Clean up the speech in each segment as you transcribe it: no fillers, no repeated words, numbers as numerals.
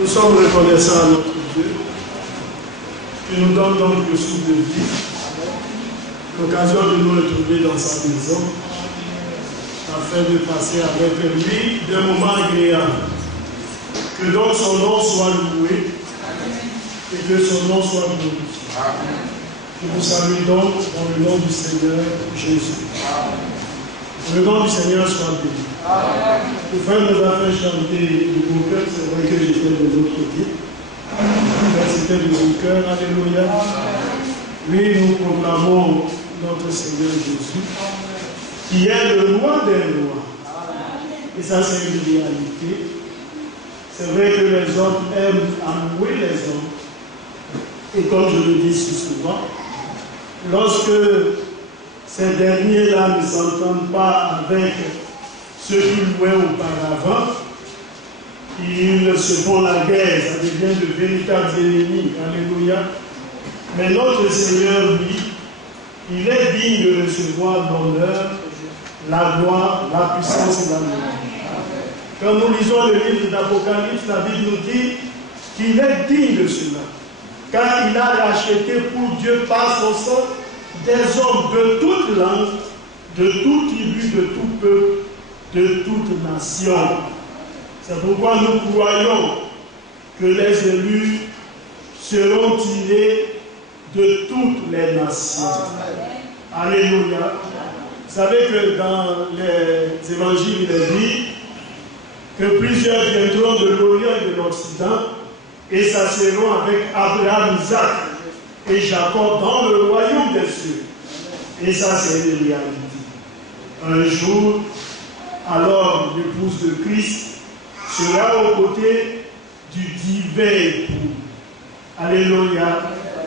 Nous sommes reconnaissants à notre Dieu qui nous donne donc le souffle de vie, l'occasion de nous retrouver dans sa maison afin de passer avec lui des moments agréables. Que donc son nom soit loué et que son nom soit glorifié. Je vous salue donc dans le nom du Seigneur Jésus. Que le nom du Seigneur soit béni. Le frère nous a fait chanter du bon cœur, c'est vrai que j'étais de l'autre côté. C'était du bon cœur, alléluia. Oui, nous proclamons notre Seigneur Jésus, qui est le roi des rois. Et ça, c'est une réalité. C'est vrai que les hommes aiment louer les hommes. Et comme je le dis si souvent, lorsque ces derniers-là ne s'entendent pas avec ceux qui louaient auparavant, ils se font la guerre, ça devient de véritables ennemis. Alléluia. Mais notre Seigneur, lui, il est digne de recevoir l'honneur, la gloire, la puissance et la gloire. Quand nous lisons le livre d'Apocalypse, la Bible nous dit qu'il est digne de cela, car il a racheté pour Dieu par son sang des hommes de toute langue, de toute tribu, de tout peuple, de toute nation. C'est pourquoi nous croyons que les élus seront tirés de toutes les nations. Amen. Alléluia. Vous savez que dans les évangiles, il est dit que plusieurs viendront de l'Orient et de l'Occident et s'asseront avec Abraham, Isaac et Jacob dans le royaume des cieux. Et ça, c'est une réalité. Un jour, alors l'épouse de Christ sera aux côtés du divin époux. Alléluia,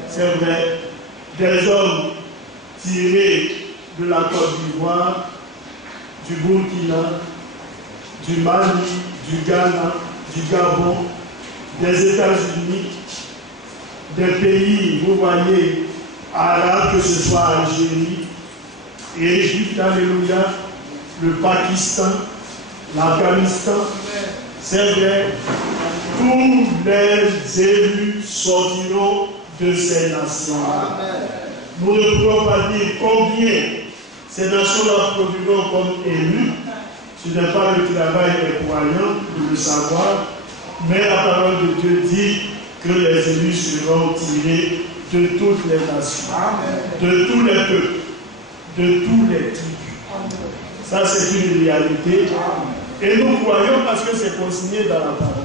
c'est vrai. Des hommes tirés de la Côte d'Ivoire, du Burkina, du Mali, du Ghana, du Gabon, des États-Unis, des pays, vous voyez, arabes, que ce soit Algérie, Égypte, alléluia, le Pakistan, l'Afghanistan, c'est vrai, tous les élus sortiront de ces nations. Nous ne pouvons pas dire combien ces nations-là produiront comme élus. Ce n'est pas le travail des croyants de le savoir, mais la parole de Dieu dit que les élus seront tirés de toutes les nations, de tous les peuples, de tous les tribus. Ça, c'est une réalité. Et nous croyons parce que c'est consigné dans la parole.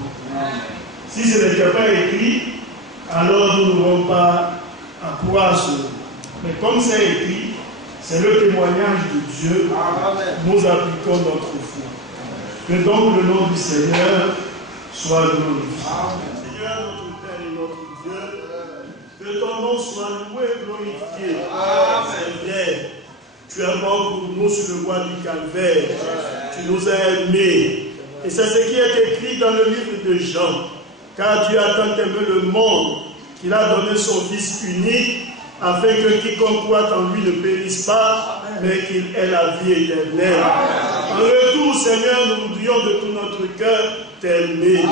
Si ce n'était pas écrit, alors nous n'aurons pas à croire cela. Mais comme c'est écrit, c'est le témoignage de Dieu. Nous appliquons notre foi. Que donc le nom du Seigneur soit glorifié. Seigneur, notre Père et notre Dieu, que ton nom soit loué et glorifié. C'est vrai. Tu es mort pour nous sur le bois du calvaire. Tu nous as aimés. Et c'est ce qui est écrit dans le livre de Jean. Car Dieu a tant aimé le monde qu'il a donné son Fils unique, afin que quiconque croit en lui ne périsse pas, mais qu'il ait la vie éternelle. En retour, Seigneur, nous voudrions de tout notre cœur t'aimer,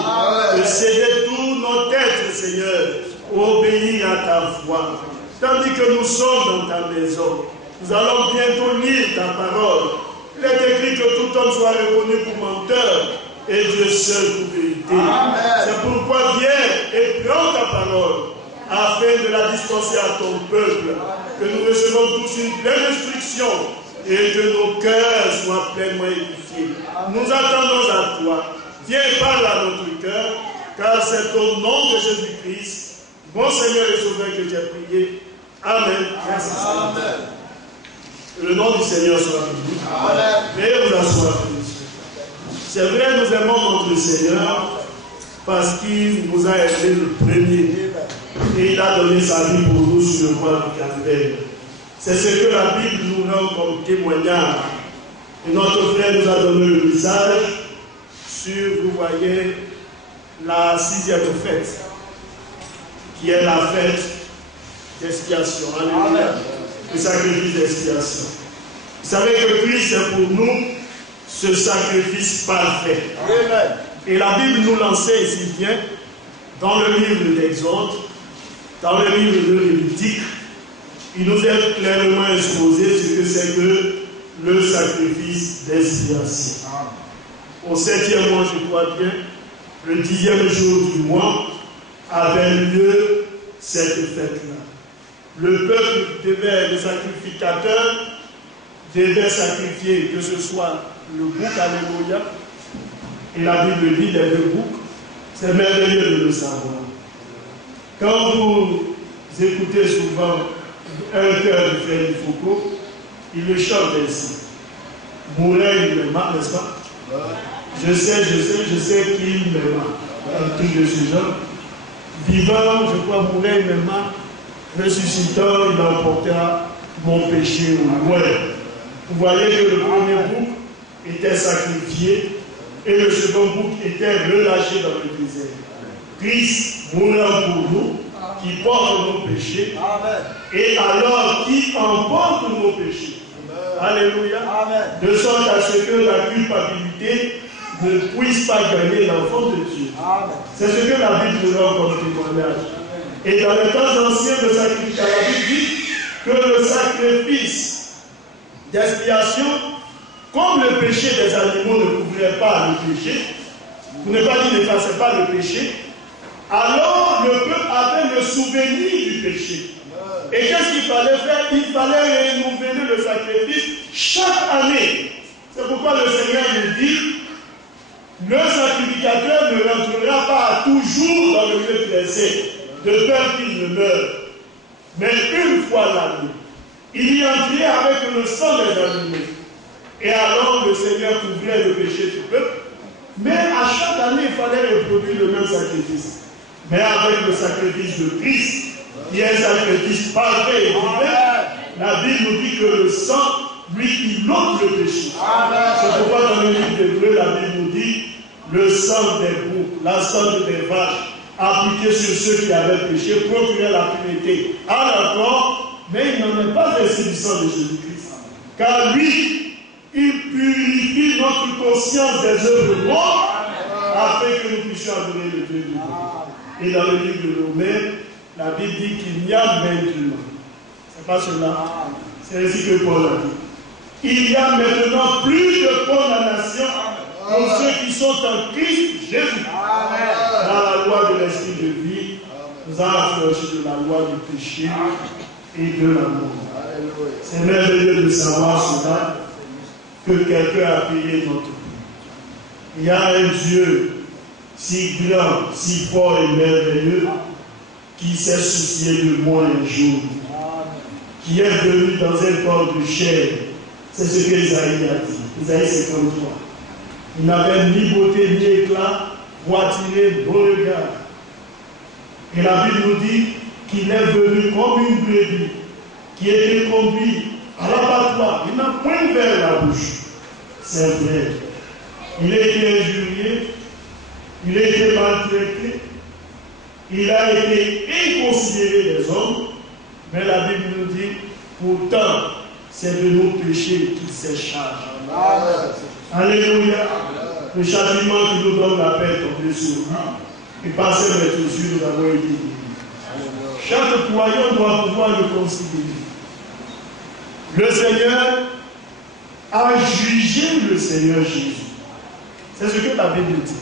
de céder tout notre être, Seigneur, obéir à ta voix. Tandis que nous sommes dans ta maison, nous allons bientôt lire ta parole. Il est écrit que tout homme soit reconnu pour menteur et Dieu seul pour vérité. C'est pourquoi viens et prends ta parole afin de la dispenser à ton peuple, que nous recevons tous une pleine instruction et que nos cœurs soient pleinement édifiés. Nous attendons à toi. Viens et parle à notre cœur, car c'est au nom de Jésus-Christ, mon Seigneur et Sauveur, que j'ai prié. Amen. Merci. Amen. Le nom du Seigneur soit béni. Veuillez vous asseoir. C'est vrai, nous aimons notre Seigneur parce qu'il nous a aidé le premier. Et il a donné sa vie pour nous sur le croix du Calvaire. C'est ce que la Bible nous rend comme témoignage. Et notre frère nous a donné le message sur, vous voyez, la 6e fête, qui est la fête d'expiation. Alléluia. Le sacrifice d'expiation. Vous savez que Christ est pour nous ce sacrifice parfait. Amen. Et la Bible nous l'enseigne ici bien dans le livre d'Exode, dans le livre de Lévitique. Il nous est clairement exposé ce que c'est que le sacrifice d'expiation. Au 7e mois, je crois bien, le 10e jour du mois, avait lieu cette fête-là. Le peuple devait, le sacrificateur devait sacrifier, que ce soit le bouc, alléluia, et la Bible dit les deux boucs. C'est merveilleux de le savoir. Quand vous écoutez souvent un cœur de Frédéric Foucault, il le chante ainsi. Mourir, il m'aima, n'est-ce pas? Je sais qu'il m'aima. Un truc de ce genre. Vivant, je crois, mourir, il m'aima. Ressuscitant, il emportera mon péché au loin. Vous voyez que le premier bouc était sacrifié et le second bouc était relâché dans le désert. Christ mourant pour nous, qui porte nos péchés, et alors qui emporte nos péchés. Alléluia. De sorte à ce que la culpabilité ne puisse pas gagner l'enfant de Dieu. C'est ce que la Bible nous rend comme témoignage. Et dans les temps anciens de sacrifice, la Bible dit que le sacrifice d'expiation, comme le péché des animaux ne couvrait pas le péché, vous ne pas dit n'effacez pas le péché, alors le peuple avait le souvenir du péché. Et qu'est-ce qu'il fallait faire? Il fallait renouveler le sacrifice chaque année. C'est pourquoi le Seigneur nous dit, le sacrificateur ne rentrera pas toujours dans le lieu blessé, de peur qu'il ne meure. Mais une fois l'année, il y entrait avec le sang des animaux. Et alors le Seigneur couvrait le péché du peuple. Mais à chaque année, il fallait reproduire le même sacrifice. Mais avec le sacrifice de Christ, qui est un sacrifice parfait et divin, la Bible nous dit que le sang, lui, il ôte le péché. C'est pourquoi dans le livre d'Hébreux, la Bible nous dit le sang des boucs, la sang des vaches, appliqué sur ceux qui avaient péché, procurait la pureté à leur corps, mais il n'en est pas ainsi du sang de Jésus-Christ. Car lui, il purifie notre conscience des œuvres mortes, afin que nous puissions adorer le Dieu vivant. Et dans le livre de Romains, la Bible dit qu'il n'y a maintenant, c'est pas cela, c'est ainsi que Paul a dit, il y a maintenant plus de condamnation pour ceux qui sont en Christ Jésus. Dans la loi de l'esprit de vie, nous avons affranchis de la loi du péché et de la mort. C'est merveilleux de savoir cela, que quelqu'un a payé notre prix. Il y a un Dieu si grand, si fort et merveilleux, qui s'est soucié de moi un jour, qui est venu dans un corps de chair. C'est ce que Isaïe a dit. Isaïe 53. Il n'avait ni beauté ni éclat pour attirer vos regards. Et la Bible nous dit qu'il est venu comme une brebis qui était conduite à l'abattoir. Il n'a point ouvert la bouche. C'est vrai. Il a été injurié, il a été maltraité, il a été inconsidéré des hommes, mais la Bible nous dit, pourtant, c'est de nos péchés qu'il s'est chargé. Alléluia. Le châtiment qui nous donne la paix est tombé sur lui. Et par ses yeux, nous avons été guéris. Chaque croyant doit pouvoir le considérer. Le Seigneur à juger le Seigneur Jésus. C'est ce que la Bible dit.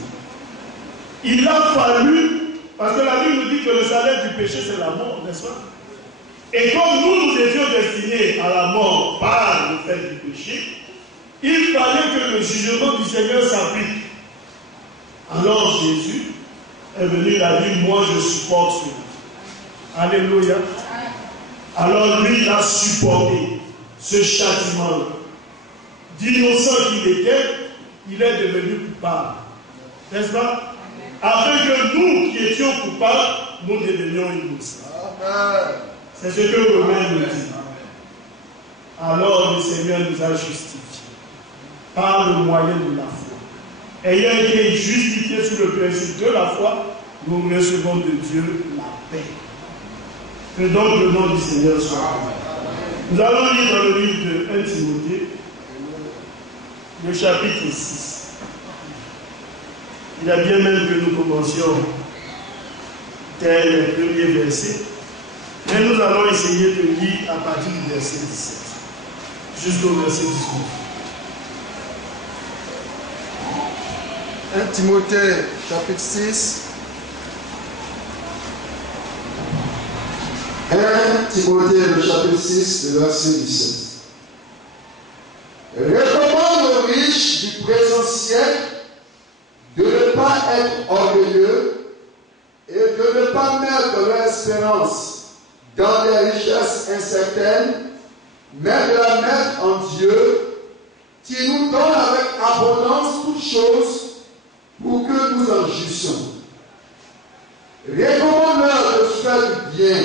Il a fallu, parce que la Bible nous dit que le salaire du péché c'est la mort, n'est-ce pas? Et comme nous étions destinés à la mort par le fait du péché, il fallait que le jugement du Seigneur s'applique. Alors Jésus est venu, il a dit, moi je supporte cela. Alléluia. Alors lui, il a supporté ce châtiment. D'innocent qu'il était, il est devenu coupable. N'est-ce pas? Afin que nous qui étions coupables, nous devenions innocents. C'est ce que Romain nous dit. Alors le Seigneur nous a justifiés par le moyen de la foi. Ayant été justifiés sous le principe de la foi, nous recevons de Dieu la paix. Que donc le nom du Seigneur soit béni. Nous allons lire dans le livre de 1 Timothée, le chapitre 6. Il y a bien même que nous commencions dès le premier verset, mais nous allons essayer de lire à partir du verset 17 jusqu'au verset 19. 1 Timothée, chapitre 6. 1 Timothée, le chapitre 6, le verset 17. Recommande aux riches du présent siècle de ne pas être orgueilleux et de ne pas mettre leur espérance dans des richesses incertaines, mais de la mettre en Dieu, qui nous donne avec abondance toutes choses pour que nous en jouissions. Recommande-leur de faire du bien,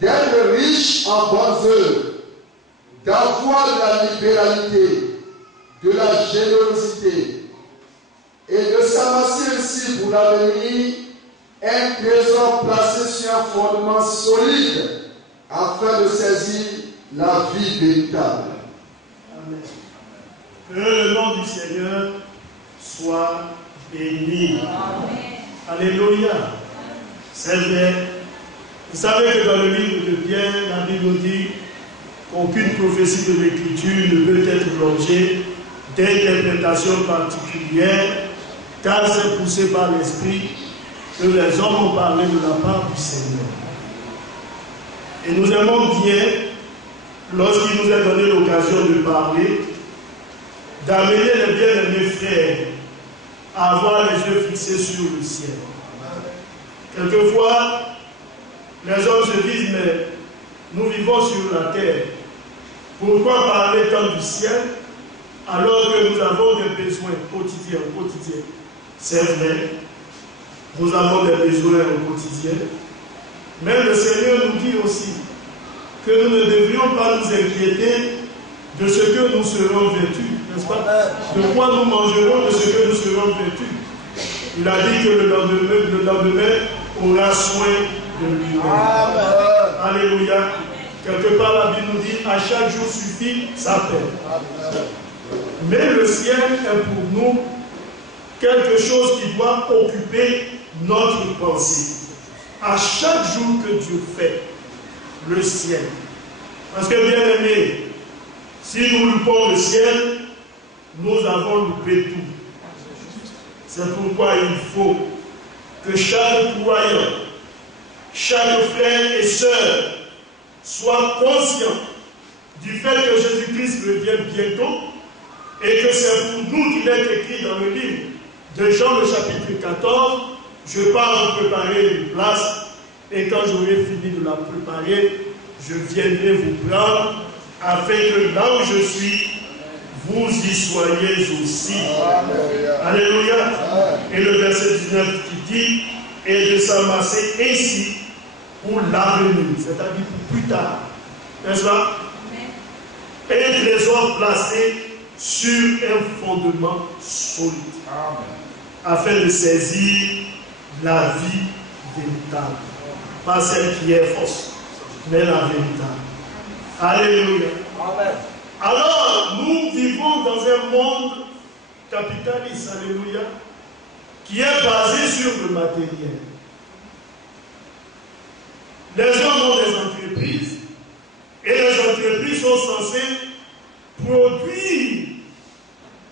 d'être riche en bonnes œuvres, d'avoir de la libéralité, de la générosité, et de s'amasser ainsi pour l'avenir un trésor placé sur un fondement solide, afin de saisir la vie véritable. Amen. Que le nom du Seigneur soit béni. Amen. Alléluia. C'est vrai. Vous savez que dans le livre de Pierre, la Bible nous dit qu'aucune prophétie de l'Écriture ne peut être l'objet d'interprétation particulière, car c'est poussé par l'Esprit que les hommes ont parlé de la part du Seigneur. Et nous aimons bien, lorsqu'il nous a donné l'occasion de parler, d'amener les bien-aimés frères à avoir les yeux fixés sur le ciel. Quelquefois, les hommes se disent, mais nous vivons sur la terre. Pourquoi parler tant du ciel alors que nous avons des besoins quotidiens? C'est vrai, nous avons des besoins au quotidien. Mais le Seigneur nous dit aussi que nous ne devrions pas nous inquiéter de ce que nous serons vêtus, n'est-ce pas? De quoi nous mangerons, de ce que nous serons vêtus. Il a dit que le lendemain aura soin de lui-même. Alléluia. Quelque part, la Bible nous dit, à chaque jour suffit sa paix. Mais le ciel est pour nous quelque chose qui doit occuper notre pensée. À chaque jour que Dieu fait, le ciel. Parce que, bien aimé, si nous loupons le ciel, nous avons loupé tout. C'est pourquoi il faut que chaque croyant, chaque frère et sœur soit conscient du fait que Jésus-Christ revient bientôt et que c'est pour nous qu'il est écrit dans le livre de Jean le chapitre 14, je pars vous préparer une place et quand j'aurai fini de la préparer, je viendrai vous prendre afin que là où je suis, vous y soyez aussi. Alléluia. Et le verset 19 qui dit, et de s'amasser ainsi pour l'avenir, c'est-à-dire pour plus tard. N'est-ce pas? Un trésor placé sur un fondement solide. Afin de saisir la vie véritable. Pas celle qui est fausse, mais la véritable. Alléluia. Amen. Alors, nous vivons dans un monde capitaliste, alléluia, qui est basé sur le matériel. Les gens ont des entreprises, et les entreprises sont censées produire.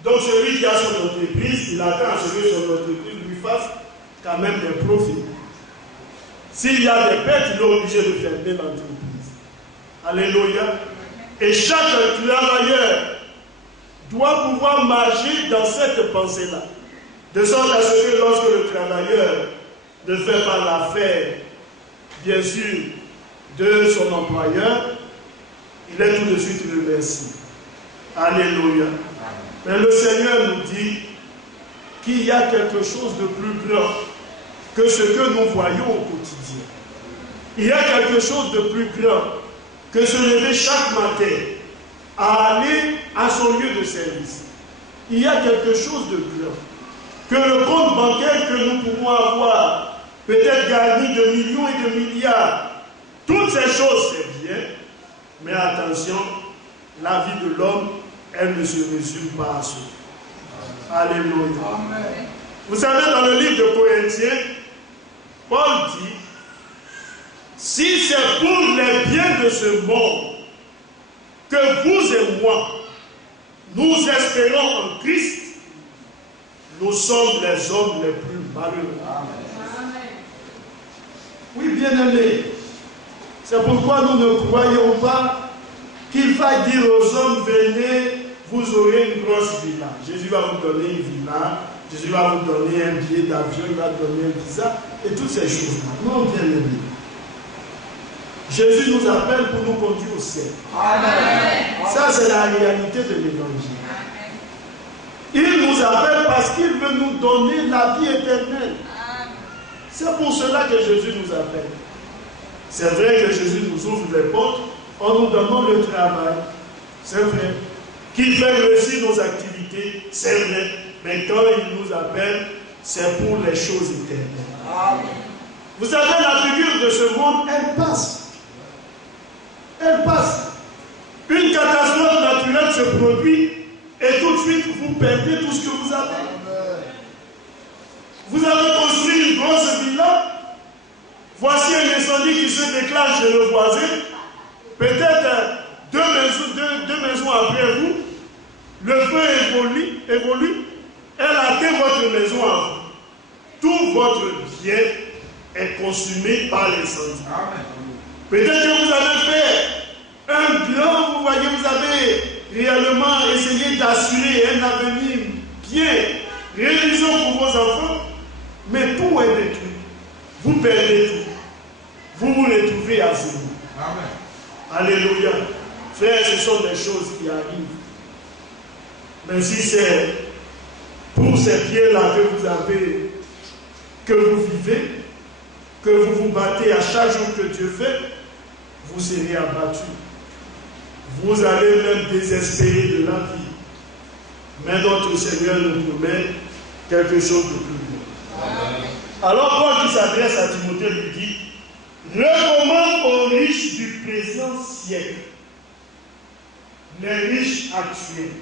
Donc celui qui a son entreprise, il attend à ce que son entreprise lui fasse quand même des profits. S'il y a des pertes, il est obligé de fermer l'entreprise. Alléluia. Et chaque travailleur doit pouvoir marcher dans cette pensée-là. De sorte à ce que lorsque le travailleur ne fait pas l'affaire, bien sûr, de son employeur, il est tout de suite remercié. Alléluia. Mais le Seigneur nous dit qu'il y a quelque chose de plus grand que ce que nous voyons au quotidien. Il y a quelque chose de plus grand que se lever chaque matin à aller à son lieu de service. Il y a quelque chose de grand que le compte bancaire que nous pouvons avoir, peut-être garni de millions et de milliards. Toutes ces choses, c'est bien, mais attention, la vie de l'homme, elle ne se résume pas à ça. Alléluia. Amen. Vous savez, dans le livre de Corinthiens, Paul dit, si c'est pour les biens de ce monde que vous et moi, nous espérons en Christ, nous sommes les hommes les plus malheureux. Amen. Oui, bien-aimés, c'est pourquoi nous ne croyons pas qu'il faille dire aux hommes, venez, vous aurez une grosse villa. Jésus va vous donner une villa, Jésus va vous donner un billet d'avion, il va vous donner un visa, et toutes ces choses-là. Non, bien-aimés. Jésus nous appelle pour nous conduire au ciel. Amen. Ça, c'est la réalité de l'évangile. Il nous appelle parce qu'il veut nous donner la vie éternelle. C'est pour cela que Jésus nous appelle. C'est vrai que Jésus nous ouvre les portes en nous donnant le travail. C'est vrai. Qu'il fait réussir nos activités. C'est vrai. Mais quand il nous appelle, c'est pour les choses éternelles. Amen. Vous savez, la figure de ce monde, elle passe. Elle passe. Une catastrophe naturelle se produit et tout de suite vous perdez tout ce que vous avez. Vous avez construit une grosse villa. Voici un incendie qui se déclenche chez le voisin. Peut-être deux maisons après vous. Le feu évolue. Elle atteint votre maison à vous. Tout votre bien est consumé par l'incendie. Peut-être que vous avez fait un plan, vous voyez, vous avez réellement essayé d'assurer un avenir bien, réalisant pour vos enfants, mais tout est détruit. Vous perdez tout. Vous vous retrouvez à zéro. Amen. Alléluia. Frères, ce sont des choses qui arrivent. Mais si c'est pour ces biens-là que vous avez, que vous vivez, que vous vous battez à chaque jour que Dieu fait, vous serez abattus. Vous allez même désespérer de la vie. Mais notre Seigneur nous promet quelque chose de plus grand. Alors Paul qui s'adresse à Timothée lui dit, recommande aux riches du présent siècle, les riches actuels,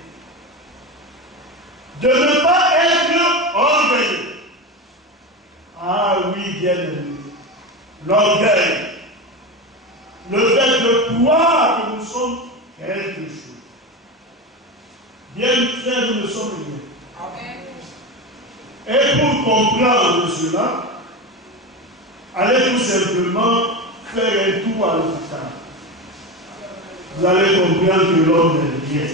de ne pas être orgueilleux. Ah oui, bien aimé. L'orgueil, le fait de croire que nous sommes quelque chose. Bien frère, nous ne sommes rien. Et pour comprendre cela, allez tout simplement faire un tour à l'hôpital. Vous allez comprendre que l'homme est rien.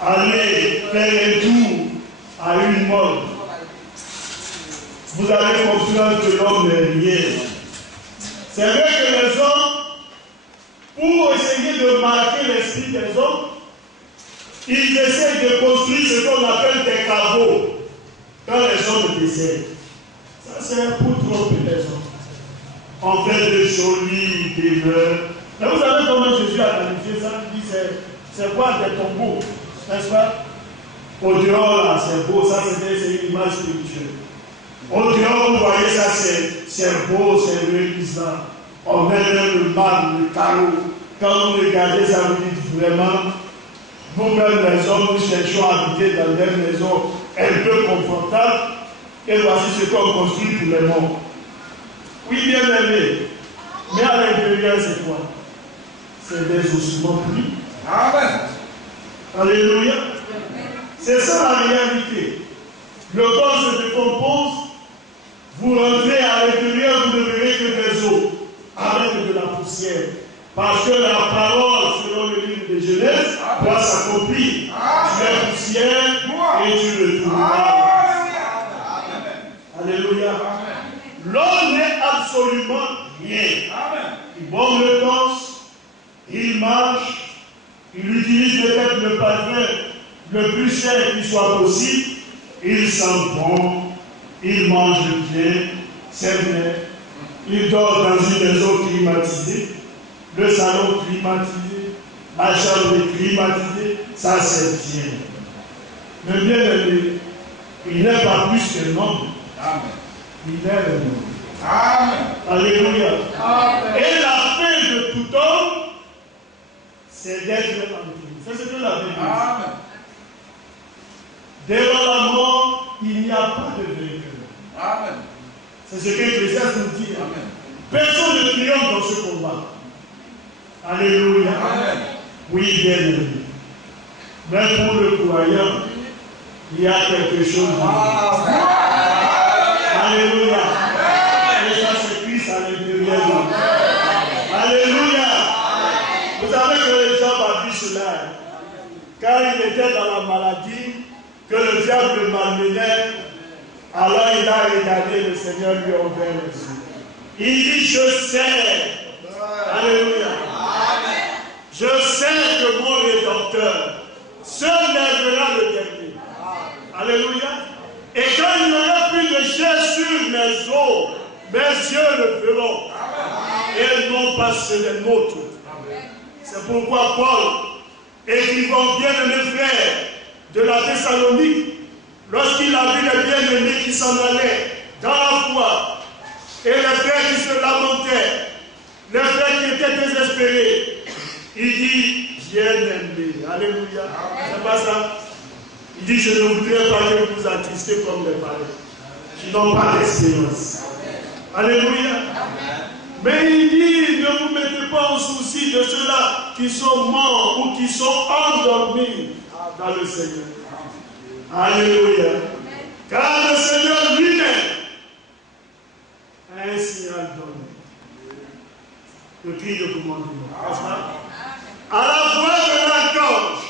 Allez faire un tour à une mort. Vous allez comprendre que l'homme n'est rien. C'est vrai que les hommes, pour essayer de marquer l'esprit des hommes, ils essaient de construire ce qu'on appelle des caveaux quand les hommes décèdent. Ça, c'est pour tromper les hommes. On fait de jolies demeures. Mais vous savez comment Jésus a qualifié ça? Il dit c'est quoi des tombeaux? N'est-ce pas? Au dehors, là, c'est beau, ça c'est une image spirituelle. Au dehors, vous voyez ça, c'est beau, c'est réalisant. On met même le marbre, le carreau. Quand vous regardez ça, vous dites vraiment, nous-mêmes les hommes, nous cherchons à habiter dans des maisons un peu confortables. Et voici ce qu'on construit pour les morts. Oui, bien aimé. Mais à l'intérieur, c'est quoi? C'est des ossements pris. Amen. Alléluia. C'est ça la réalité. Le corps se décompose, vous rentrez à l'intérieur, vous ne verrez que des os, avec de la poussière. Parce que la parole, selon le livre de Genèse, doit s'accomplir. Tu es poussière et tu le trouveras. Alléluia. L'homme n'est absolument rien. Il bombe le torse, il marche, il utilise peut-être le parfum le plus cher qui soit possible, il sent bon, il mange bien, c'est vrai. Il dort dans une maison climatisée, le salon climatisé, la chambre est climatisée, ça c'est bien. Mais bien aimé, il n'est pas plus que l'homme. Il est le monde. Amen. Alléluia. Amen. Et la fin de tout homme, c'est d'être en Christ. C'est ce que la Bible dit. Amen. Devant la mort, il n'y a pas de vainqueur. Amen. C'est ce que Ecclésiaste nous dit. Amen. Personne ne triomphe dans ce combat. Alléluia. Amen. Oui, bien aimé. Mais pour le croyant, il y a quelque chose de Alléluia. Et ça c'est Christ à l'intérieur de nous. Alléluia. Vous savez que les gens ont dit cela. Quand il était dans la maladie, que le diable le malmenait, alors il a regardé, le Seigneur lui a ouvert les yeux. Il dit, je sais. Alléluia. Je sais que mon rédempteur se lèvera le dernier. Alléluia. Et quand il n'y aura plus de chair sur mes os, mes yeux le feront. Et non pas sur les nôtres. C'est pourquoi Paul, écrivant bien-aimés frères de la Thessalonique, lorsqu'il a vu les bien-aimés qui s'en allaient dans la foi, et les frères qui se lamentaient, les frères qui étaient désespérés, il dit, bien-aimés, alléluia, c'est pas ça. Il dit, je ne voudrais pas que vous attristiez comme les parents, qui n'ont pas d'espérance. Alléluia. Mais il dit, ne vous mettez pas en souci de ceux-là qui sont morts ou qui sont endormis dans le Seigneur. Alléluia. Car le Seigneur lui-même a un signal donné. Le cri de commandement. À la voix de l'archange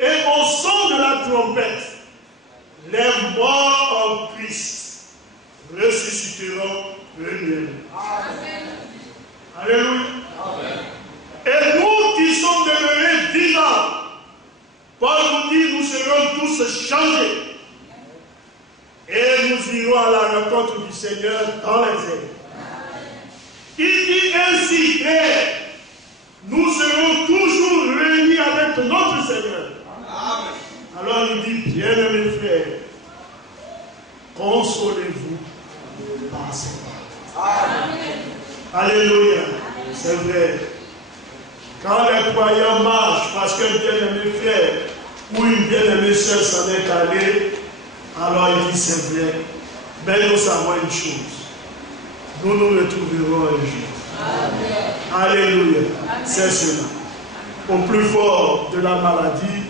et au son de la trompette, les morts en Christ ressusciteront premièrement. Alléluia. Et nous qui sommes demeurés vivants, Paul nous dit, nous serons tous changés. Et nous irons à la rencontre du Seigneur dans les airs. Il dit ainsi, frères, nous serons toujours réunis avec notre Seigneur. Alors il dit, bien-aimés frères, consolez-vous par ses paroles. Alléluia. C'est vrai. Quand les croyants marchent parce qu'un bien-aimé frère ou une bien-aimée soeur s'en est allée, alors il dit c'est vrai. Mais nous savons une chose. Nous nous retrouverons un jour. Alléluia. C'est cela. Au plus fort de la maladie,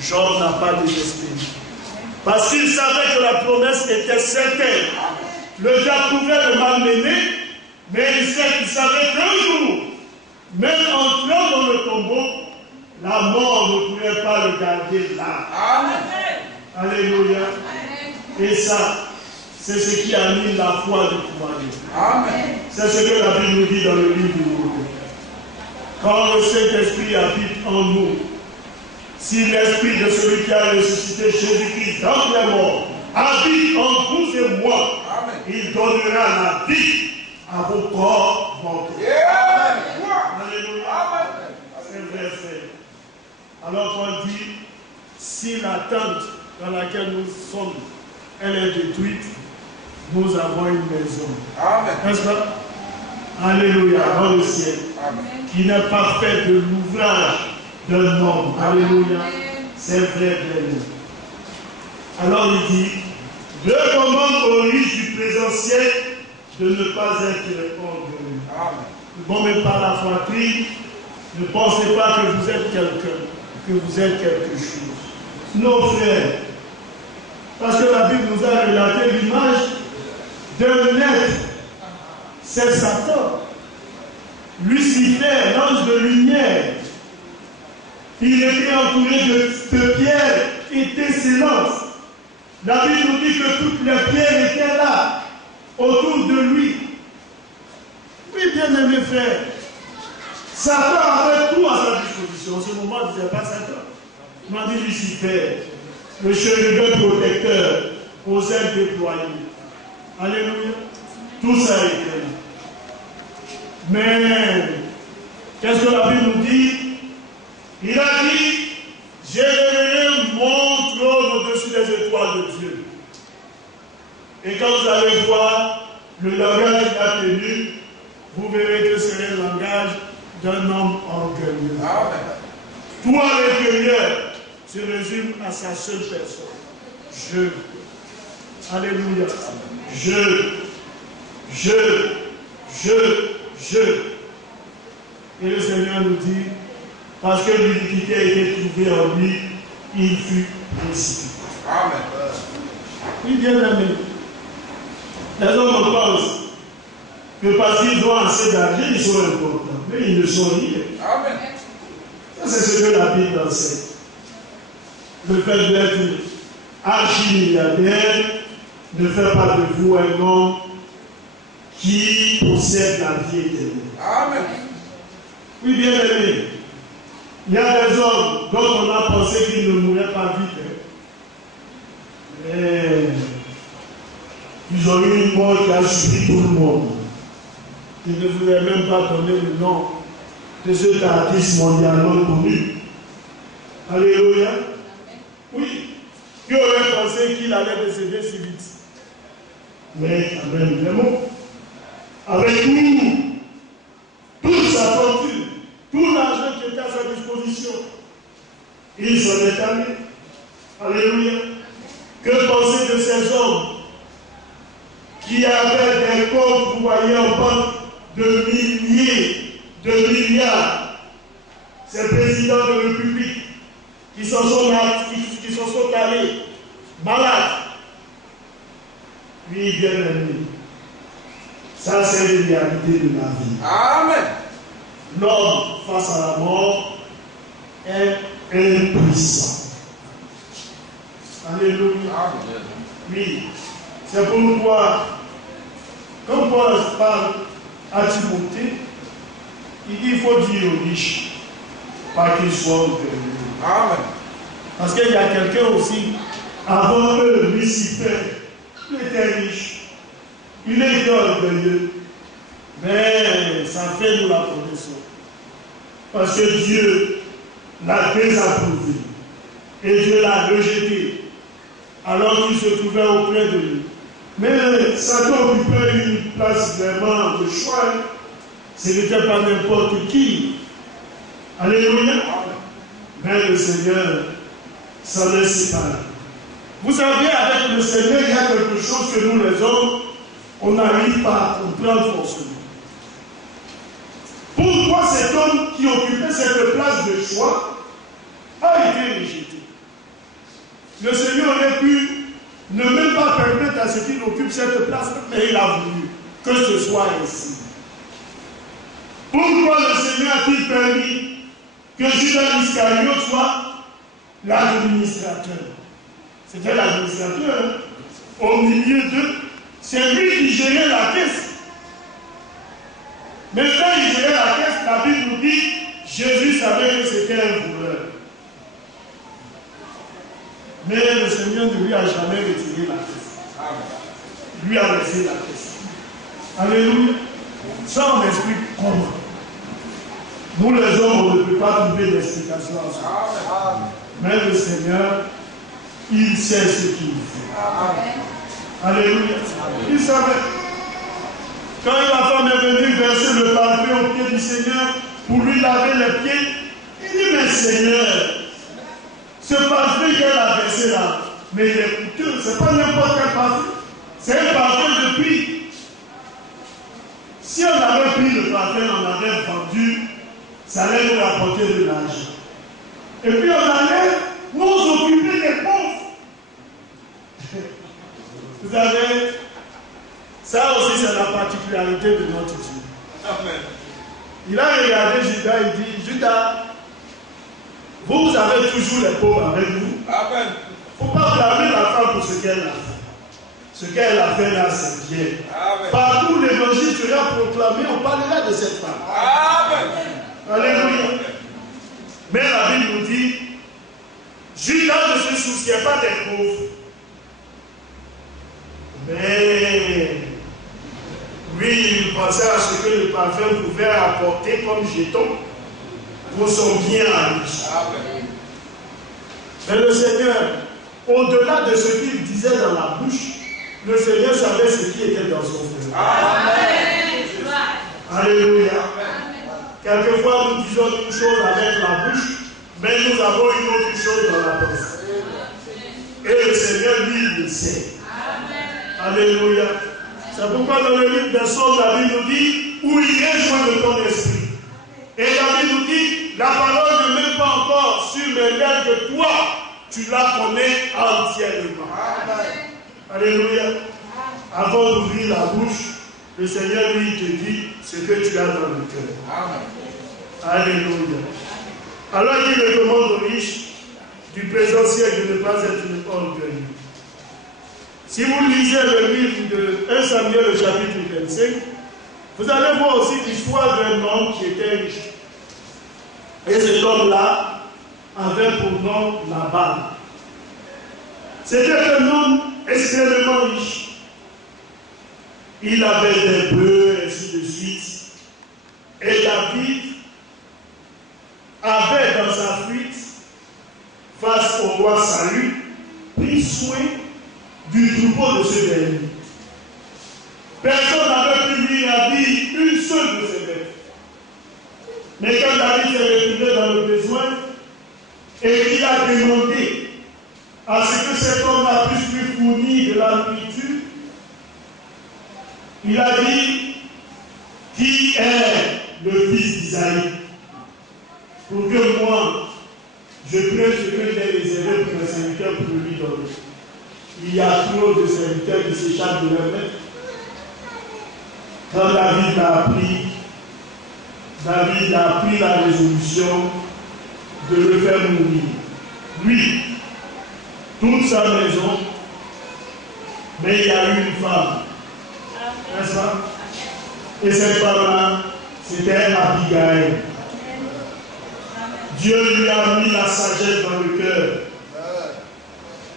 Job n'a pas désespéré. Parce qu'il savait que la promesse était certaine. Le diable pouvait le malmener, mais il savait qu'un jour, même entrant dans le tombeau, la mort ne pouvait pas le garder là. Amen. Alléluia. Et ça, c'est ce qui anime la foi du croyant. C'est ce que la Bible nous dit dans le livre du Nouveau. Quand le Saint-Esprit habite en nous, si l'Esprit de celui qui a ressuscité Jésus-Christ dans les morts habite en vous et moi, il donnera la vie à vos corps morts. Alléluia. C'est vrai, frère. Alors Paul dit, si la tente dans laquelle nous sommes, elle est détruite, nous avons une maison. N'est-ce pas? Alléluia, dans le ciel. Qui n'est pas fait de l'ouvrage d'un homme. Alléluia. C'est vrai, bien. Alors il dit, je commande aux riches du présent siècle de ne pas être orgueilleux. Bon, mais par la flatterie, Ne pensez pas que vous êtes quelqu'un, que vous êtes quelque chose. Non, frères. Parce que la Bible nous a relaté l'image d'un être. C'est Satan. Lucifer, l'ange de lumière. Il était entouré de pierres étincelantes. La Bible nous dit que toutes les pierres étaient là, autour de lui. Oui, bien aimé frère. Satan avait tout à sa disposition. En ce moment, il ne disait pas Satan. Il m'a dit Lucifer, le chérubin protecteur, aux ailes déployées. Alléluia. Tout ça a été là. Mais, qu'est-ce que la Bible nous dit? Il a dit, j'élèverai mon trône au-dessus des étoiles de Dieu. Et quand vous allez voir le langage qu'il a tenu, vous verrez que c'est le langage d'un homme orgueilleux. Amen. Tout à l'intérieur se résume à sa seule personne. Je. Alléluia. Je. Et le Seigneur nous dit, parce que l'iniquité a été trouvée en lui, il fut précipité. Amen. Oui, bien aimé. Les hommes pensent que parce qu'ils ont assez d'argent, ils sont importants. Mais ils ne sont rien. Amen. Ça, c'est ce que la Bible enseigne. Le fait d'être archi-milliardaire ne fait pas de vous un homme qui possède la vie éternelle. Amen. Oui, bien aimé. Il y a des hommes dont on a pensé qu'ils ne mourraient pas vite. Mais ils ont eu une mort qui a suivi tout le monde. Je ne voulais même pas donner le nom de cet artiste mondialement connu. Alléluia. Oui. Qui aurait pensé qu'il allait décéder si vite? Mais quand même, vraiment. Avec toute sa fortune, tout l'argent qui était à sa disposition, il s'en est allé. Alléluia. Que penser de ces hommes qui avaient des comptes, vous voyez, en banque de milliers, de milliards? Ces présidents de République qui s'en sont allés malades. Oui, bien aimé. Ça, c'est la réalité de la vie. Amen. L'homme, face à la mort, est impuissant. Alléluia. Amen. Oui. C'est pourquoi, quand Paul parle à Timothée, il dit qu'il faut dire aux riches, pas qu'ils soient orgueilleux. Amen. Parce qu'il y a quelqu'un aussi, avant eux, Lucifer, il était riche. Il est orgueilleux, mais sa fait nous la connaissons. Parce que Dieu l'a désapprouvé et Dieu l'a rejeté alors qu'il se trouvait auprès de lui. Mais Satan occupait une place vraiment de choix. Ce n'était pas n'importe qui. Alléluia. Mais le Seigneur s'en est séparé. Vous savez, avec le Seigneur, il y a quelque chose que nous les hommes, on n'arrive pas à comprendre forcément. Pourquoi cet homme qui occupait cette place de choix a été rejeté? Le Seigneur aurait pu ne même pas permettre à ce qu'il occupe cette place, mais il a voulu que ce soit ainsi. Pourquoi le Seigneur a-t-il permis que Judas Iscariote soit l'administrateur? C'était l'administrateur. Au milieu d'eux, c'est lui qui gérait la caisse. Mais quand il gérait la caisse, la Bible nous dit Jésus savait que c'était un voleur. Mais le Seigneur ne lui a jamais retiré la caisse. Il lui a laissé la caisse. Alléluia. Ça, on explique comment. Nous, les hommes, on ne peut pas trouver d'explication à ça. Mais le Seigneur, il sait ce qu'il fait. Alléluia. Il savait. Quand la femme est venue verser le parfum au pied du Seigneur pour lui laver les pieds, il dit, mais Seigneur, ce parfum qu'elle a versé là, mais il est coûteux, ce n'est pas n'importe quel parfum. C'est un parfum de prix. Si on avait pris le parfum, on avait vendu ça allait nous rapporter de l'argent. Et puis on allait nous occuper des pauvres. Vous savez, ça aussi c'est la particularité de notre Dieu. Amen. Il a regardé Judas, il dit, Judas, vous avez toujours les pauvres avec vous. Amen. Il ne faut pas blâmer la femme pour ce qu'elle a fait. Ce qu'elle a fait là, c'est bien. Amen. Partout l'évangile sera proclamé, on parlera de cette femme. Amen. Alléluia. Mais la Bible nous dit, Judas ne se souciait pas des pauvres. Mais lui, il pensait à ce que le parfum pouvait apporter comme jeton pour son bien à lui. Amen. Mais le Seigneur, au-delà de ce qu'il disait dans la bouche, le Seigneur savait ce qui était dans son cœur. Amen. Alléluia. Quelquefois, nous disons une chose avec la bouche, mais nous avons une autre chose dans la pensée. Et le Seigneur, lui, il le sait. Alléluia. C'est pourquoi dans le livre des Psaumes, la Bible nous dit, où il est joint de ton esprit. Et la Bible nous dit, la parole ne met pas encore sur mes lèvres que toi, tu la connais entièrement. Alléluia. Avant d'ouvrir la bouche, le Seigneur lui te dit ce que tu as dans le cœur. Alléluia. Alors il recommande aux riches du présent siècle de ne pas être orgueilleux. Si vous lisez le livre de 1 Samuel, le chapitre 25, vous allez voir aussi l'histoire d'un homme qui était riche. Et cet homme-là avait pour nom Nabal. C'était un homme extrêmement riche. Il avait des bœufs, ainsi de suite. Et David avait dans sa fuite, face au roi Saül, pris soin du troupeau de ce dernier. Personne n'avait pu lui habiller une seule de ses bêtes. Mais quand David s'est retrouvé dans le besoin et qu'il a demandé à ce que cet homme-là puisse lui fournir de la nourriture, il a dit, qui est le fils d'Isaïe, pour que moi, je prenne ce que j'ai réservé pour mes serviteurs pour lui donner. Il y a trop de serviteurs qui s'échappent de leur maître. Quand David a pris la résolution de le faire mourir. Lui, toute sa maison, mais il y a eu une femme. N'est-ce pas? Et cette femme-là, c'était Abigail. Dieu lui a mis la sagesse dans le cœur.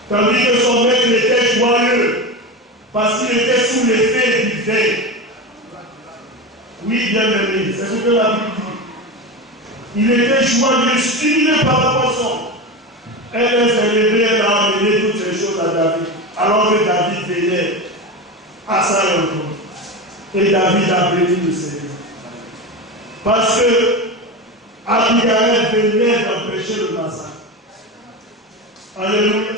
Tandis que son maître était joyeux, parce qu'il était sous l'effet du vin. Oui, bien aimé, c'est ce que la Bible dit. Il était joyeux, stimulé par la poisson. Elle s'est levée, elle a amené toutes ces choses à David, alors que David venait à sa rencontre. Et David a béni le Seigneur. Parce que Abigail venait d'empêcher le massacre. Alléluia.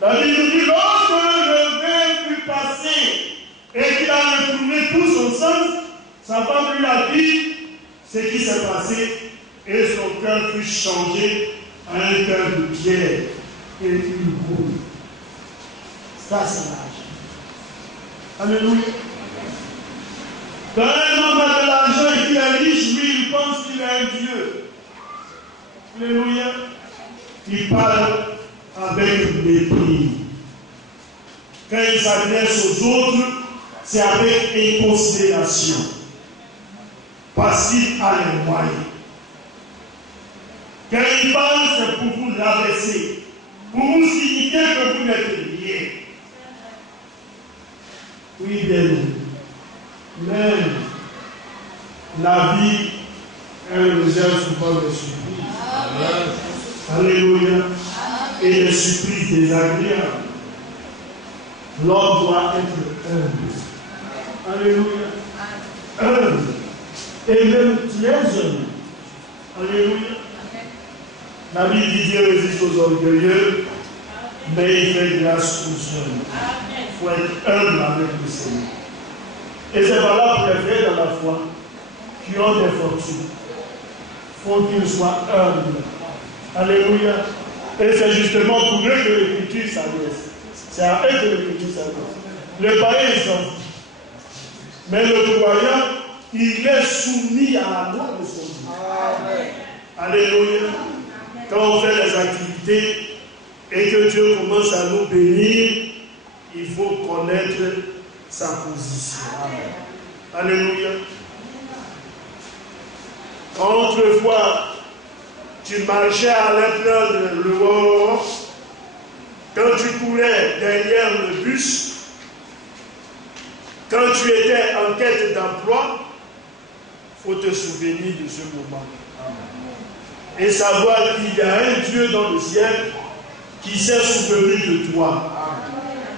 La Bible nous dit, lorsque le vin fut passé et qu'il a retrouvé tout son sens, sa femme lui a dit ce qui s'est passé et son cœur fut changé à un cœur de pierre et une boule. Ça, c'est l'âge. Alléluia. Quand un homme a de l'argent et qu'il est riche, lui, il pense qu'il est un Dieu. Alléluia. Il parle avec mépris. Quand il s'adresse aux autres, c'est avec inconsidération. Parce qu'il a les moyens. Quand il parle, c'est pour vous rabaisser, pour vous signifier que vous n'êtes rien. Oui, bien aimé. Mais la vie, elle réserve souvent des surprises. Alléluia. Et des surprises désagréables. L'homme doit être humble. Alléluia. Humble. Et même très jeune. Alléluia. La Bible dit Dieu résiste aux orgueilleux, mais il fait grâce aux jeunes. Il faut être humble avec le Seigneur. Et c'est valable pour les frères dans la foi qui ont des fortunes. faut qu'il soit humble. Alléluia. Et c'est justement pour eux que l'Écriture s'adresse. C'est à eux que l'Écriture s'adresse. Le païen s'en fout. Mais le croyant, il est soumis à la loi de son Dieu. Alléluia. Quand on fait des activités et que Dieu commence à nous bénir, il faut connaître sa position. Alléluia. Autrefois, tu marchais à l'épreuve de l'eau, quand tu courais derrière le bus, quand tu étais en quête d'emploi, il faut te souvenir de ce moment. Et savoir qu'il y a un Dieu dans le ciel qui s'est souvenu de toi,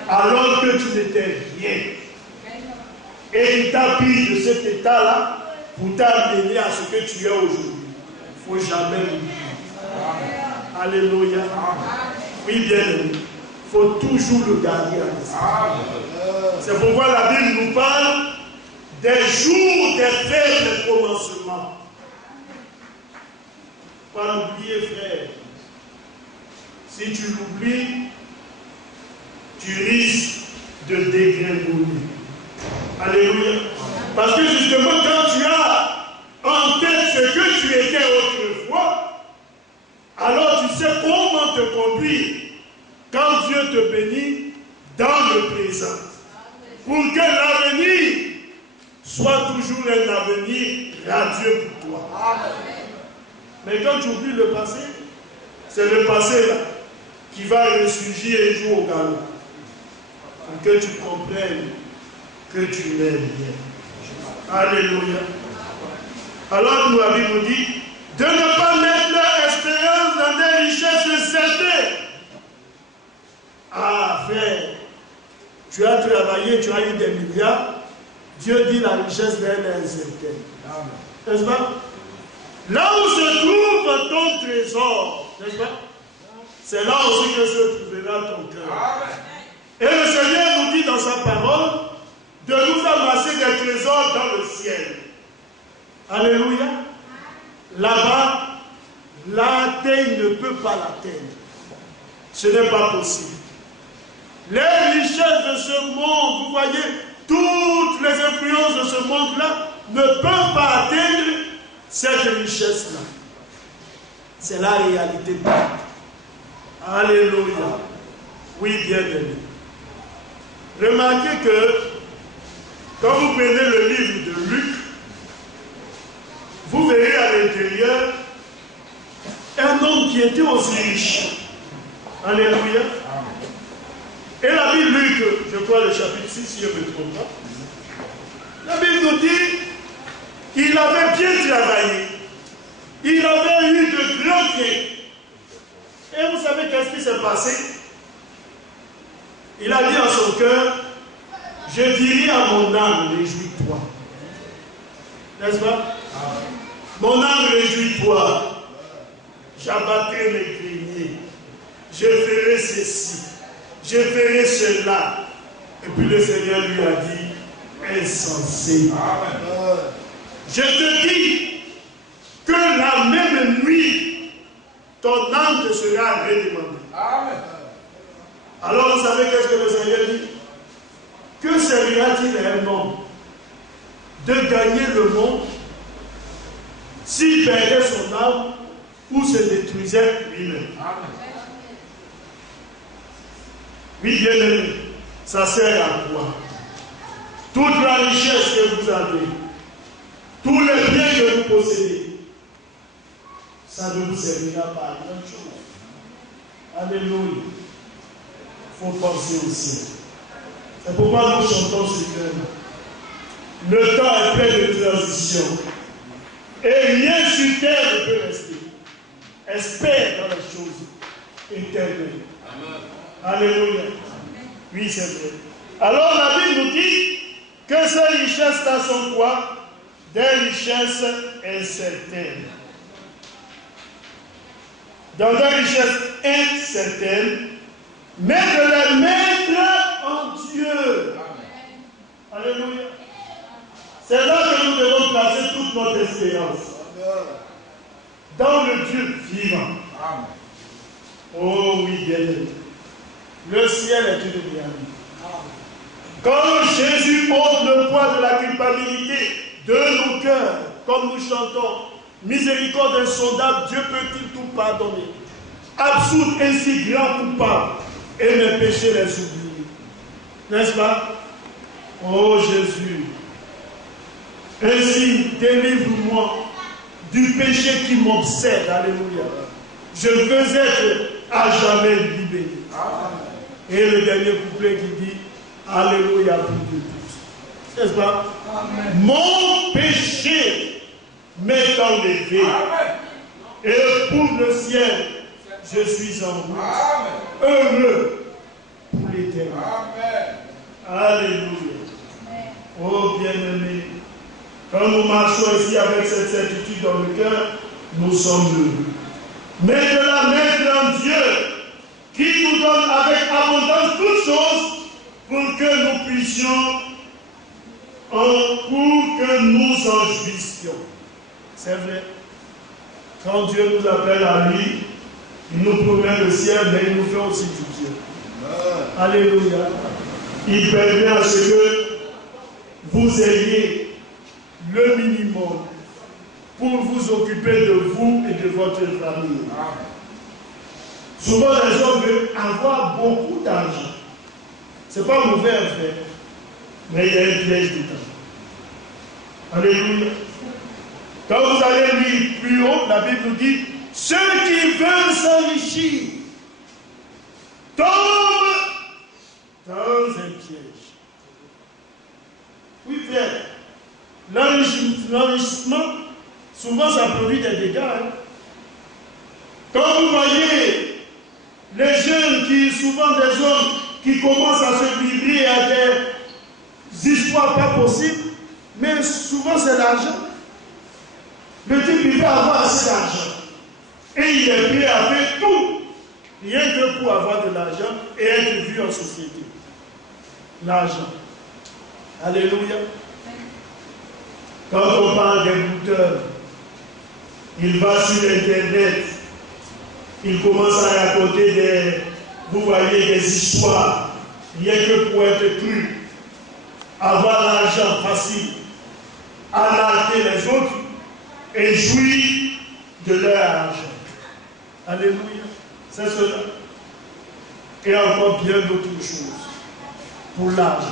alors que tu n'étais rien. Et il t'a pris de cet état-là pour t'amener à ce que tu es aujourd'hui. Il ne faut jamais l'oublier. Alléluia. Oui, bien aimé. Il faut toujours le garder à l'esprit. C'est pourquoi la Bible nous parle des jours des faibles commencements. Pas l'oublier, frère. Si tu l'oublies, tu risques de dégringoler. Alléluia. Parce que justement, quand tu as en tête ce que tu étais autrefois, alors tu sais comment te conduire quand Dieu te bénit dans le présent. Pour que l'avenir soit toujours un avenir radieux pour toi. Mais quand tu oublies le passé, c'est le passé là qui va ressurgir un jour au galop. Pour que tu comprennes que tu l'aimes bien. Alléluia. Alors nous avons dit de ne pas mettre leur espérance dans des richesses certaines. Ah frère, tu as travaillé, tu as eu des milliards. Dieu dit la richesse d'elle est incertaine. N'est-ce pas? Là où se trouve ton trésor, n'est-ce pas? C'est là aussi que se trouvera ton cœur. Et le Seigneur nous dit dans sa parole de nous amasser des trésors dans le ciel. Alléluia. Là-bas, la terre ne peut pas l'atteindre. Ce n'est pas possible. Les richesses de ce monde, vous voyez, toutes les influences de ce monde-là ne peuvent pas atteindre cette richesse-là. C'est la réalité. Alléluia. Oui, bien aimé. Remarquez que quand vous prenez le livre de Luc, vous verrez à l'intérieur un homme qui était aussi riche. Alléluia. Et la Bible, Luc, je crois le chapitre 6, si je ne me trompe pas, la Bible nous dit qu'il avait bien travaillé. Il avait eu de grands biens. Et vous savez qu'est-ce qui s'est passé? Il a dit en son cœur, je dirai à mon âme, réjouis-toi. N'est-ce pas? Mon âme, réjouis-toi. J'abattrai mes greniers. Je ferai ceci. Je ferai cela. Et puis le Seigneur lui a dit, insensé. Je te dis que la même nuit, ton âme te sera redemandée. Alors vous savez qu'est-ce que le Seigneur dit? Que servira-t-il à un homme de gagner le monde s'il perdait son âme ou se détruisait lui-même? Oui, bien aimé, ça sert à quoi? Toute la richesse que vous avez, tous les biens que vous possédez, ça ne vous servira pas à grand chose. Alléluia. Il faut penser au ciel. C'est pourquoi nous chantons ce chœur. Le temps est plein de transition. Et rien sur terre ne peut rester. Espère dans les choses éternelles. Alléluia. Oui, c'est vrai. Alors la Bible nous dit que ces richesses-là sont quoi? Des richesses incertaines. Dans des richesses incertaines, mais de les mettre en Dieu. dans le Dieu vivant. Amen. Oh oui, bien-aimé. Le ciel est une réalité. Quand Jésus ôte le poids de la culpabilité de nos cœurs, comme nous chantons, miséricorde insondable, Dieu peut-il tout pardonner? Absoudre ainsi grand coupable et mes péchés les oublier. N'est-ce pas? Oh Jésus, ainsi délivre-moi du péché qui m'obsède. Alléluia. Je veux être à jamais libéré. Et le dernier couplet qui dit Alléluia pour Dieu tous. N'est-ce pas? Amen. Mon péché m'est enlevé. Et pour le ciel, je suis en route. Heureux pour l'éternel. Alléluia. Oh bien-aimé, quand nous marchons ici avec cette certitude dans le cœur, nous sommes heureux. Mais de la main de Dieu qui nous donne avec abondance toutes choses pour que nous puissions, pour que nous en jouissions. C'est vrai. Quand Dieu nous appelle à lui, il nous promet le ciel, mais il nous fait aussi du Dieu. Alléluia. Il permet à ce que vous ayez le minimum pour vous occuper de vous et de votre famille. Souvent, les gens veulent avoir beaucoup d'argent. Ce n'est pas mauvais à faire, mais il y a un piège dedans. Alléluia. Quand vous allez lire plus haut, la Bible nous dit ceux qui veulent s'enrichir tombent dans un piège. Oui, frère. L'enrichissement, souvent, ça produit des dégâts. Hein. Quand vous voyez les jeunes qui, souvent des hommes qui commencent à se livrer à des histoires pas possibles, mais souvent c'est l'argent. Le type, il veut avoir assez d'argent. Et il est prêt à faire tout, rien que pour avoir de l'argent et être vu en société. L'argent. Alléluia. Quand on parle des bouteurs, il va sur Internet, il commence à raconter vous voyez, des histoires, rien que pour être cru, avoir l'argent facile, alarmer les autres et jouir de leur argent. Alléluia. C'est cela. Et encore bien d'autres choses pour l'argent.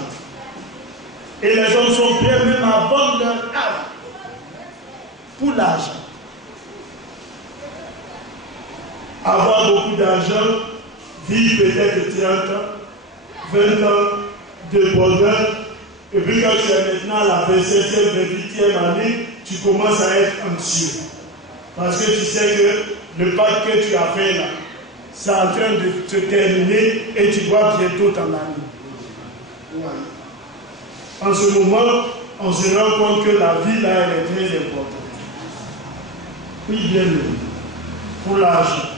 Et les hommes sont prêts même à vendre leur âme pour l'argent. Avoir beaucoup d'argent, vivre peut-être 30 ans, 20 ans de bonheur, et puis quand tu es maintenant à la 27e, 28e année, tu commences à être anxieux. Parce que tu sais que le pacte que tu as fait là, c'est en train de se terminer et tu dois bientôt t'en aller. Ouais. En ce moment, on se rend compte que la vie là, elle est très importante. Oui, bien aimé. Pour l'argent.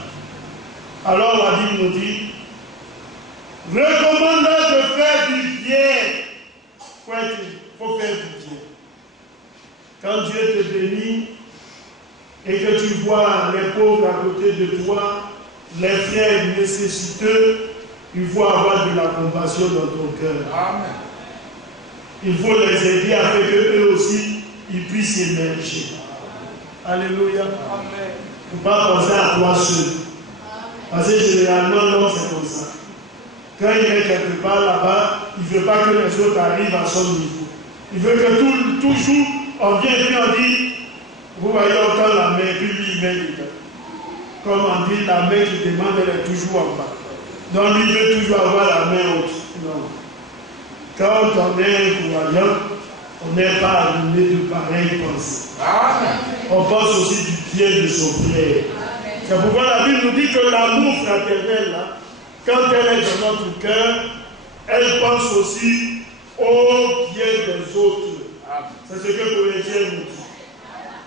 Alors la Bible nous dit, recommande de faire du bien. Il faut faire du bien. Quand Dieu te bénit et que tu vois les pauvres à côté de toi, les frères nécessiteux, il faut avoir de la compassion dans ton cœur. Amen. Il faut les aider afin qu'eux aussi, ils puissent émerger. Alléluia. Amen. Il ne faut pas penser à toi seul. Parce que généralement, l'homme, c'est comme ça. Quand il est quelque part là-bas, il ne veut pas que les autres arrivent à son niveau. Il veut que toujours, on vient et puis on dit, vous voyez, on tend la main, puis lui, il met dedans. Comme on dit, la main qui demande, elle est toujours en bas. Donc lui, il veut toujours avoir la main haute. Non. Quand on est un croyant, on n'est pas allumé de pareilles pensées. On pense aussi du bien de son frère. C'est pourquoi la Bible nous dit que l'amour fraternel, là, quand elle est dans notre cœur, elle pense aussi au bien des autres. C'est ce que Corinthiens nous dit.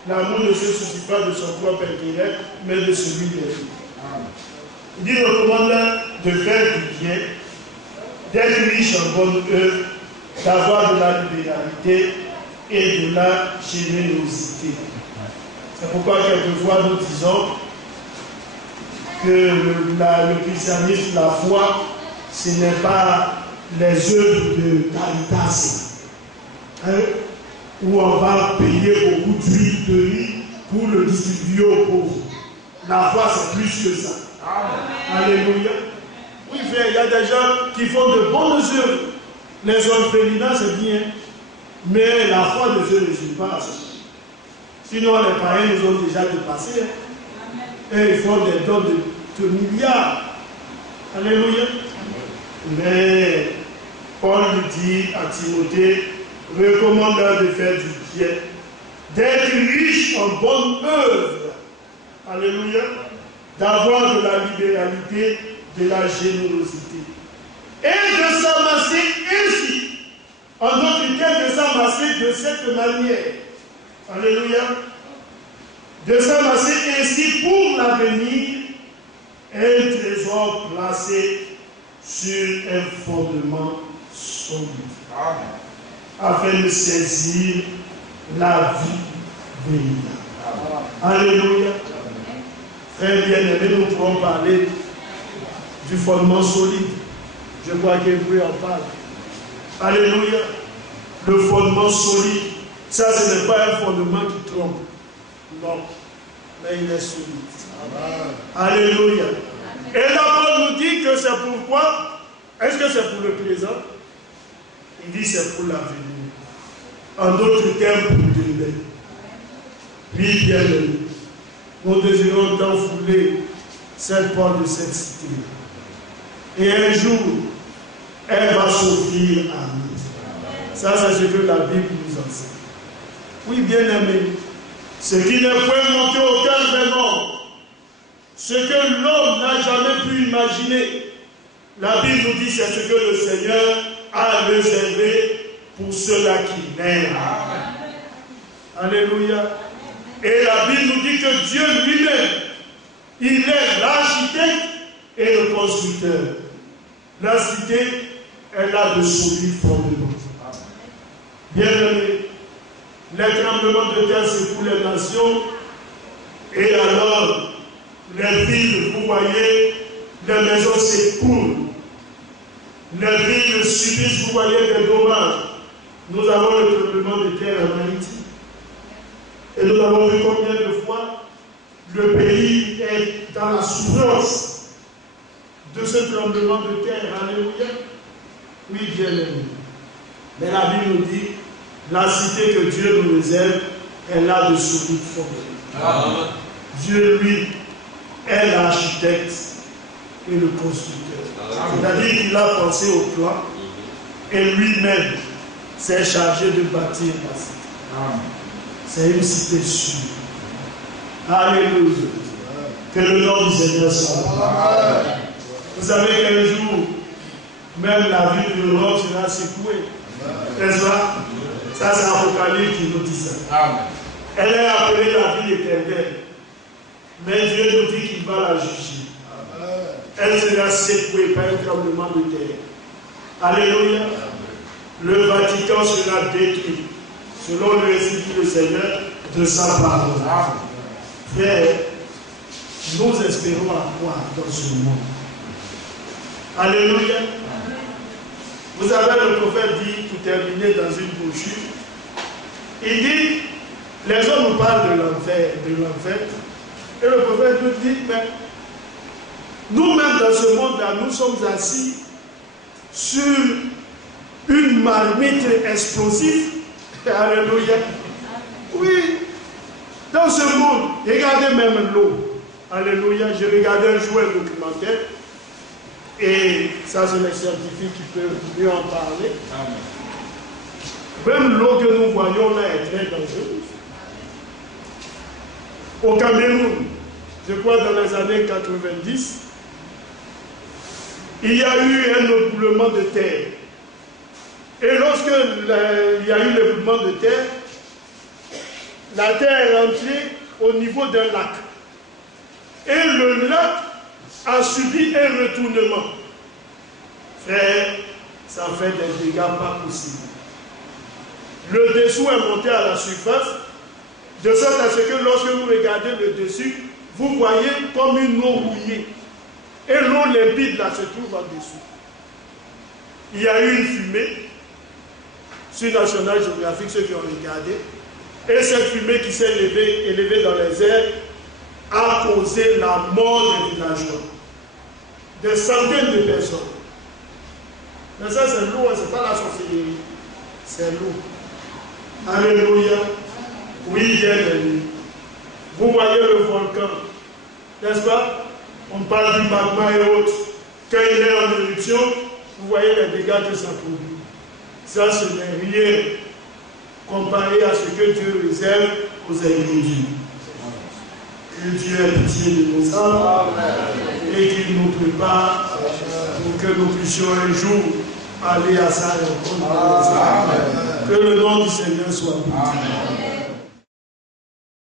L'amour ne se soucie pas de son propre intérêt, mais de celui des autres. Il dit recommande de faire du bien, d'être riche en bonne œuvre, d'avoir de la libéralité et de la générosité. C'est pourquoi quelquefois nous disons que le christianisme, la foi, ce n'est pas les œuvres de caritas, hein, où on va payer beaucoup d'huile de riz pour le distribuer aux pauvres. La foi, c'est plus que ça. Amen. Alléluia. Oui, frère, il y a des gens qui font de bonnes œuvres. Les orphelinats, c'est bien. Mais la foi ne se résume pas à ça. Sinon, les païens nous ont déjà dépassés. Hein. Et ils font des dons de milliards. Alléluia. Mais Paul dit à Timothée, recommande-leur de faire du bien, d'être riche en bonnes œuvres. Alléluia. D'avoir de la libéralité, de la générosité. Et de s'amasser ainsi. En d'autres termes, de s'amasser de cette manière. Alléluia. De s'amasser ainsi pour l'avenir, un trésor placé sur un fondement solide. Afin de saisir la vie véritable. Alléluia. Frère bien-aimé, nous pourrons parler du fondement solide. Je crois qu'Hébreu en parle. Alléluia. Le fondement solide. Ça, ce n'est pas un fondement qui trompe. Non. Mais il est solide. Alléluia. Et là, Paul nous dit que c'est pourquoi. Est-ce que c'est pour le présent? Il dit c'est pour l'avenir. En d'autres termes, pour demain. Oui, bien aimé. Nous désirons d'enfouler cette porte de cette cité. Et un jour, elle va s'ouvrir à nous. Ça, c'est ce que la Bible nous enseigne. Oui, bien aimé. Ce qui n'est point monté au cœur des hommes, ce que l'homme n'a jamais pu imaginer, la Bible nous dit c'est ce que le Seigneur a réservé pour ceux-là qui l'aiment. Alléluia. Et la Bible nous dit que Dieu lui-même, il est l'architecte et le constructeur. La cité, elle a de solides fondements. Bien aimé, les tremblements de terre secouent les nations, et alors les villes, vous voyez, les maisons s'écoulent, les villes subissent, vous voyez, des dommages. Nous avons le tremblement de terre en Haïti. Et nous avons vu combien de fois le pays est dans la souffrance de ce tremblement de terre. Alléluia. Oui, bien aimé. Mais la Bible nous dit, la cité que Dieu nous réserve, elle a de solides fondements. Dieu, lui, est l'architecte et le constructeur. C'est-à-dire qu'il a pensé au plan et lui-même s'est chargé de bâtir la cité. Amen. C'est une cité sûre. Alléluia. Que le nom du Seigneur soit. Vous savez qu'un jour, même la ville de Rome sera secouée. N'est-ce pas? Ça, c'est l'Apocalypse qui nous dit ça. Amen. Elle est appelée la ville éternelle. Mais Dieu nous dit qu'il va la juger. Amen. Elle sera secouée par un tremblement de terre. Alléluia. Le Vatican sera détruit. Selon le récit du Seigneur, de sa parole. Frère, nous espérons à quoi dans ce monde? Alléluia. Vous avez le prophète dit, pour terminer dans une brochure, il dit, les hommes nous parlent de l'enfer, et le prophète nous dit, mais nous-mêmes dans ce monde-là, nous sommes assis sur une marmite explosive. Alléluia. Oui, dans ce monde, regardez même l'eau. Alléluia. J'ai regardé un jour un documentaire. Et ça, c'est les scientifiques qui peuvent mieux en parler. Amen. Même l'eau que nous voyons là est très dangereuse. Au Cameroun, je crois dans les années 90, il y a eu un éboulement de terre. Et lorsque il y a eu l'éboulement de terre, la terre est rentrée au niveau d'un lac. Et le lac a subi un retournement. Frère, ça fait des dégâts pas possibles. Le dessous est monté à la surface. De sorte à ce que lorsque vous regardez le dessus, vous voyez comme une eau rouillée. Et l'eau limpide là se trouve en dessous. Il y a eu une fumée sur National Geographic, ceux qui ont regardé. Et cette fumée qui s'est élevée dans les airs a causé la mort des villageois. Des centaines de personnes. Mais ça c'est l'eau, ce n'est pas la sorcellerie. C'est l'eau. Alléluia. Oui, bien aimé. Vous voyez le volcan, n'est-ce pas? On parle du magma et autres. Quand il est en éruption, vous voyez les dégâts que ça produit. Ça, ce n'est rien comparé à ce que Dieu réserve aux individus. Que Dieu ait pitié de nos âmes et qu'il nous prépare pour que nous puissions un jour aller à sa rencontre. Que le nom du Seigneur soit béni.